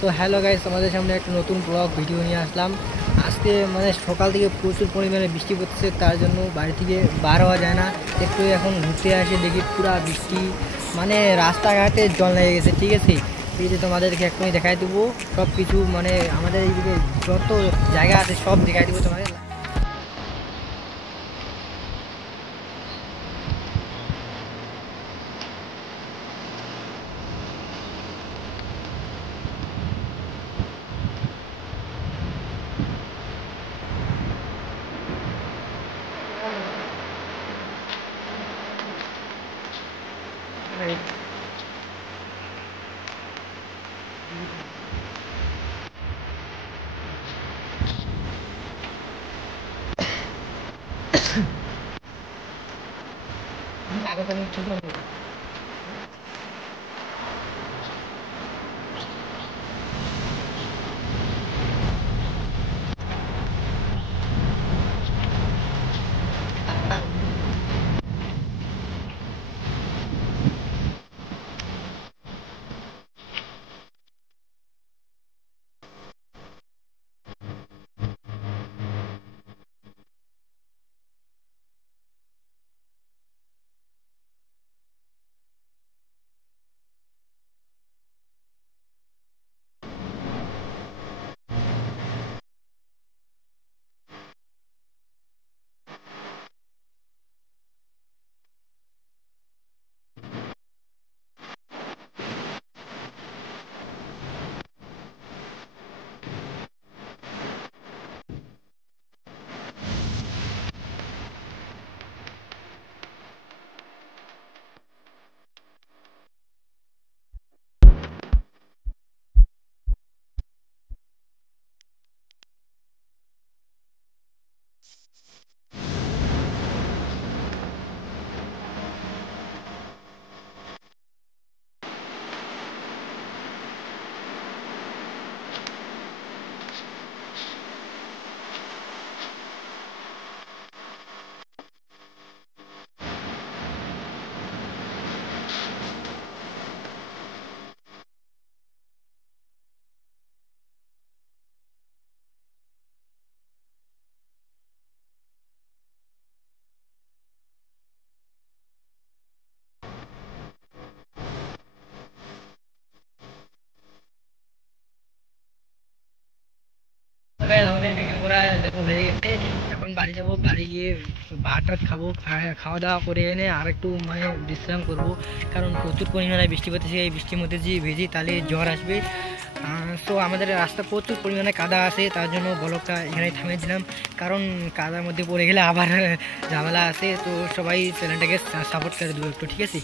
তো hello guys, আমাদের সামনে একটা নতুন ব্লগ ভিডিও নিয়ে আসলাম। আজকে মানে সকাল থেকে প্রচুর পরিমাণে বৃষ্টি পড়ছে, তার জন্য বাড়ি থেকে বার হওয়া যায় না। একটু এখন ঘুরতে আসে, দেখি পুরা বৃষ্টি, মানে রাস্তাঘাটে জল লেগে গেছে। ঠিক আছে, এই যে তোমাদেরকে এক্ষুনি দেখাই দেবো সব কিছু, মানে আমাদের এইদিকে যত জায়গা আছে সব দেখাই দেবো তোমাদের। এখন বাড়ি যাবো, বাড়ি গিয়ে ভাত টাত খাবো, খাওয়া দাওয়া করে এনে আর একটু মানে বিশ্রাম করব। কারণ প্রচুর পরিমাণে বৃষ্টি পড়তেছে, এই বৃষ্টির মধ্যে যদি ভেজি তাহলে জ্বর আসবে। তো আমাদের রাস্তা প্রচুর পরিমাণে কাদা আছে, তার জন্য ব্লগটা এখানে থামিয়ে দিলাম। কারণ কাদার মধ্যে পড়ে গেলে আবার ঝামেলা আছে। তো সবাই চ্যানেলটাকে সাপোর্ট করে দেবো একটু, ঠিক আছে।